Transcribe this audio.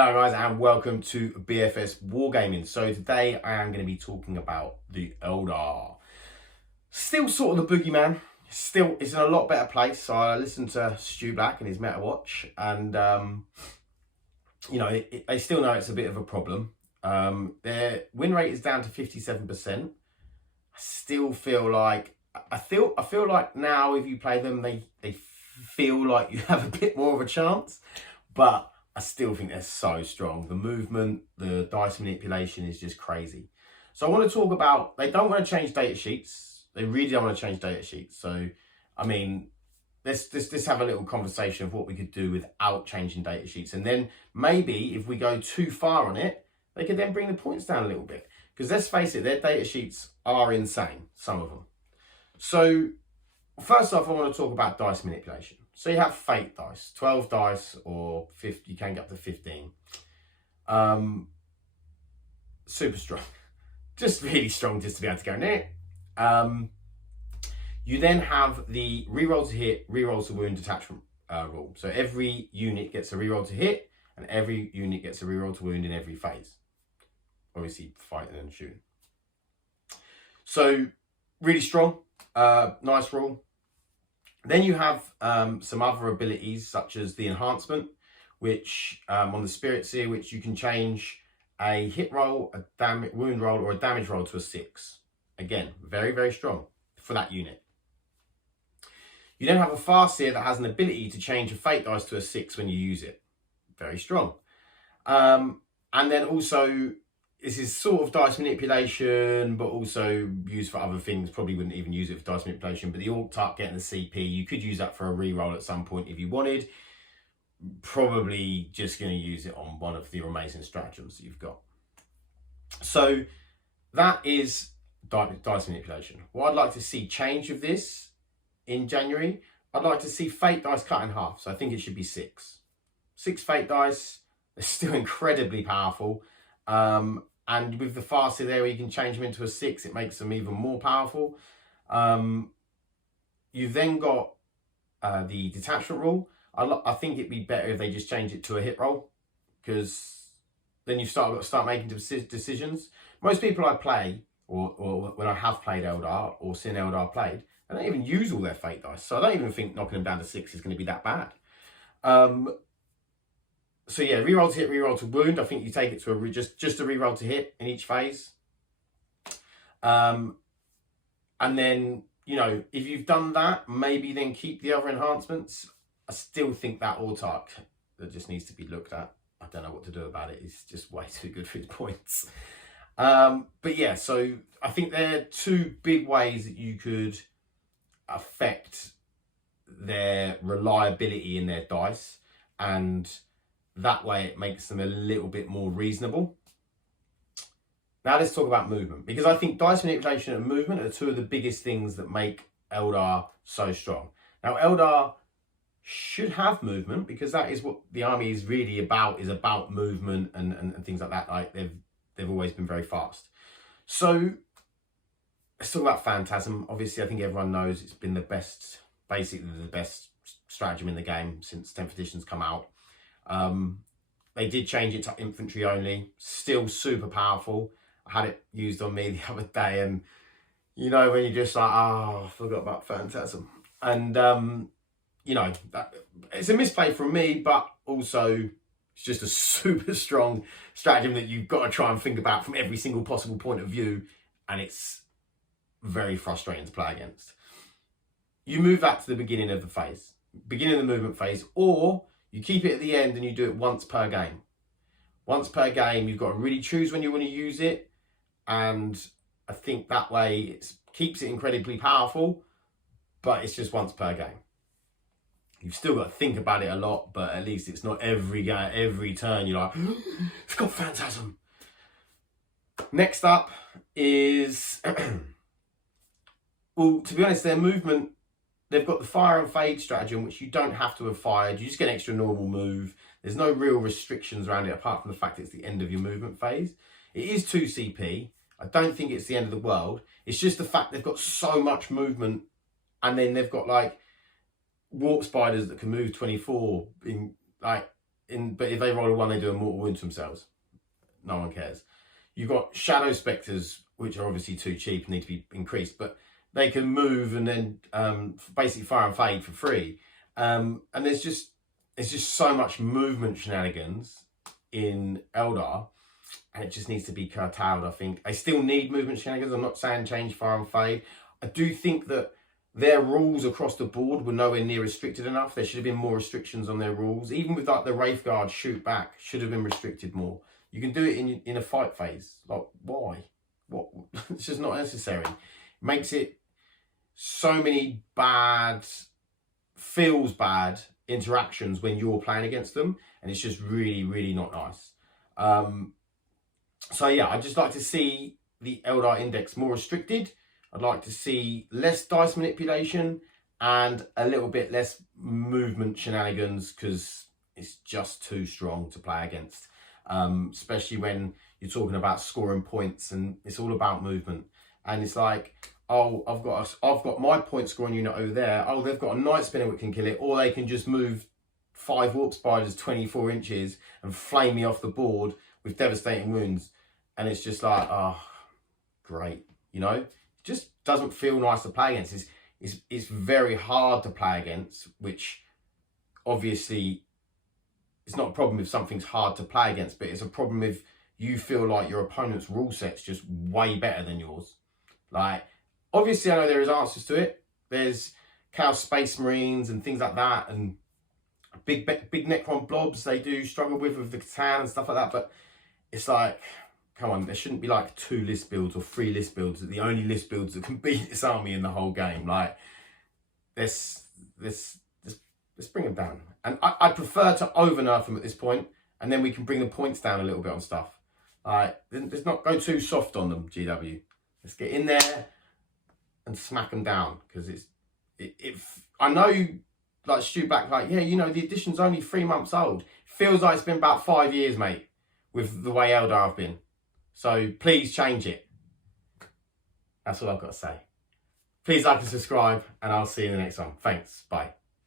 Hello guys and welcome to BFS Wargaming. So today I am going to be talking about the Eldar. Still sort of the boogeyman. Still, it's in a lot better place. So I listened to Stu Black and his Meta Watch and they still know it's a bit of a problem. Their win rate is down to 57%. I still feel like, I feel like now if you play them, they feel like you have a bit more of a chance, but I still think they're so strong. The movement, the dice manipulation is just crazy. So I want to talk about, they don't want to change data sheets. They really don't want to change data sheets. So, I mean, let's have a little conversation of what we could do without changing data sheets. And then maybe if we go too far on it, they could then bring the points down a little bit. Because let's face it, their data sheets are insane, some of them. So first off, I want to talk about dice manipulation. So you have fate dice, 12 dice or 50, you can get up to 15. Super strong, just really strong just to be able to go near. You then have the reroll to hit, reroll to wound detachment rule. So every unit gets a reroll to hit and every unit gets a reroll to wound in every phase. Obviously fighting and shooting. So really strong, nice rule. Then you have some other abilities such as the enhancement, which on the Spirit Seer, which you can change a hit roll, a wound roll, or a damage roll to a 6. Again, very, very strong for that unit. You then have a Fast Seer that has an ability to change a fate dice to a 6 when you use it. Very strong. And then also, this is sort of dice manipulation, but also used for other things. Probably wouldn't even use it for dice manipulation, but the alt-up getting the CP, you could use that for a reroll at some point if you wanted. Probably just going to use it on one of the amazing stratagems that you've got. So that is dice manipulation. What I'd like to see change of this in January, I'd like to see fate dice cut in half. So I think it should be 6. 6 fate dice. They're still incredibly powerful. And with the faster there, you can change them into a 6. It makes them even more powerful. You've then got the detachment rule. I think it'd be better if they just change it to a hit roll, because then you start making decisions. Most people I play, or when I have played Eldar or seen Eldar played, they don't even use all their fate dice. So I don't even think knocking them down to 6 is going to be that bad. So yeah, reroll to hit, reroll to wound. I think you take it to just a reroll to hit in each phase. And then, you know, if you've done that, maybe then keep the other enhancements. I still think that autark that just needs to be looked at. I don't know what to do about it. It's just way too good for his points. But yeah, so I think there are 2 big ways that you could affect their reliability in their dice, and that way it makes them a little bit more reasonable. Now let's talk about movement, because I think dice manipulation and movement are 2 of the biggest things that make Eldar so strong. Now Eldar should have movement, because that is what the army is really about, is about movement and things like that. Like they've always been very fast. So let's talk about Phantasm. Obviously, I think everyone knows it's been the best, basically the best stratagem in the game since 10th edition's come out. They did change it to infantry only, still super powerful. I had it used on me the other day, and you know, when you're just like, oh, I forgot about Phantasm. And you know, it's a misplay from me, but also it's just a super strong stratagem that you've got to try and think about from every single possible point of view, and it's very frustrating to play against. You move that to the beginning of the phase, beginning of the movement phase, or you keep it at the end and you do it once per game. Once per game, you've got to really choose when you want to use it. And I think that way it keeps it incredibly powerful, but it's just once per game. You've still got to think about it a lot, but at least it's not every game, every turn you're like, it's got Phantasm. Next up is, well, to be honest, their movement, they've got the fire and fade stratagem, which you don't have to have fired. You just get an extra normal move. There's no real restrictions around it, apart from the fact it's the end of your movement phase. It is 2 CP. I don't think it's the end of the world. It's just the fact they've got so much movement, and then they've got like warp spiders that can move 24 in, like, but if they roll a 1, they do a mortal wound to themselves. No one cares. You've got Shadow Spectres, which are obviously too cheap and need to be increased, but they can move and then basically fire and fade for free. And there's just so much movement shenanigans in Eldar, and it just needs to be curtailed, I think. I still need movement shenanigans. I'm not saying change fire and fade. I do think that their rules across the board were nowhere near restricted enough. There should have been more restrictions on their rules. Even with like the Wraithguard shoot back, should have been restricted more. You can do it in a fight phase. Like, why? What? It's just not necessary. It makes it so many bad, feels bad interactions when you're playing against them, and it's just really, really not nice. So yeah, I'd just like to see the Eldar Index more restricted. I'd like to see less dice manipulation and a little bit less movement shenanigans, because it's just too strong to play against. Especially when you're talking about scoring points and it's all about movement. And it's like, oh, I've got my point scoring unit over there. Oh, they've got a Night Spinner which can kill it, or they can just move 5 Warp Spiders 24 inches and flame me off the board with devastating wounds. And it's just like, oh, great, you know? It just doesn't feel nice to play against. It's very hard to play against, which obviously it's not a problem if something's hard to play against, but it's a problem if you feel like your opponent's rule set's just way better than yours. Like, obviously I know there is answers to it. There's Chaos Space Marines and things like that, and big Necron blobs they do struggle with the Catan and stuff like that, but it's like, come on, there shouldn't be like 2 list builds or 3 list builds. The only list builds that can beat this army in the whole game. Like, let's bring them down. And I prefer to over nerf them at this point, and then we can bring the points down a little bit on stuff. Let's not go too soft on them, GW. Let's get in there and smack them down, because I know, like Stu back, like, yeah, you know, the edition's only 3 months old. Feels like it's been about 5 years, mate, with the way Eldar have been. So please change it. That's all I've got to say. Please like and subscribe, and I'll see you in the next one. Thanks. Bye.